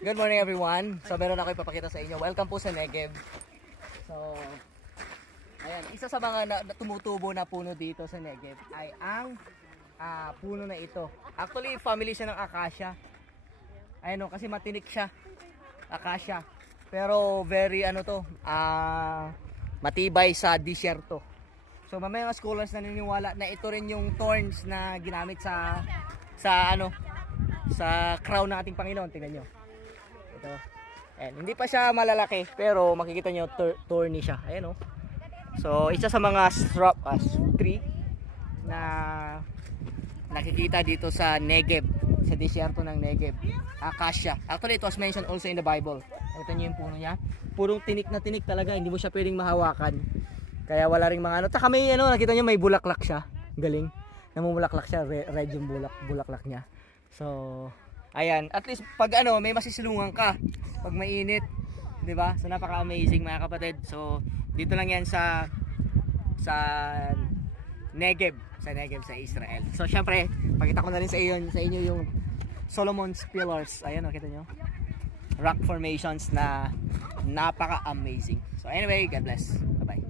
Good morning everyone. So meron ako ipapakita sa inyo. Welcome po sa Negev. So ayan, isa sa mga tumutubo na puno dito sa Negev ay ang puno na ito. Actually, family siya ng acacia. Ayun, kasi matinik siya. Acacia. Pero very matibay sa disyerto. So may mga scholars na naniniwala na ito rin yung thorns na ginamit sa crown ng ating Panginoon. Tingnan nyo. Ito. Ayan, hindi pa siya malalaki pero makikita nyo thorny siya. Ayan o. So isa sa mga tree na nakikita dito sa Negev, sa disyerto ng Negev. Acacia. Actually, it was mentioned also in the Bible. Ito nyo yung puno niya. Purong tinik na tinik talaga. Hindi mo siya pwedeng mahawakan. Kaya wala ring mga Taka may nakita nyo may bulaklak siya. Galing. Namumulaklak siya. Red yung bulaklak niya. So, ayan. At least pag may masisilungan ka. Pag mainit. 'Di ba? So, napaka-amazing mga kapatid. So, dito lang yan sa Negev. Sa Negev, sa Israel. So, syempre, pakita ko na rin sa inyo yung Solomon's Pillars. Ayan, nakita nyo? Rock formations na napaka-amazing. So, anyway, God bless. Bye-bye.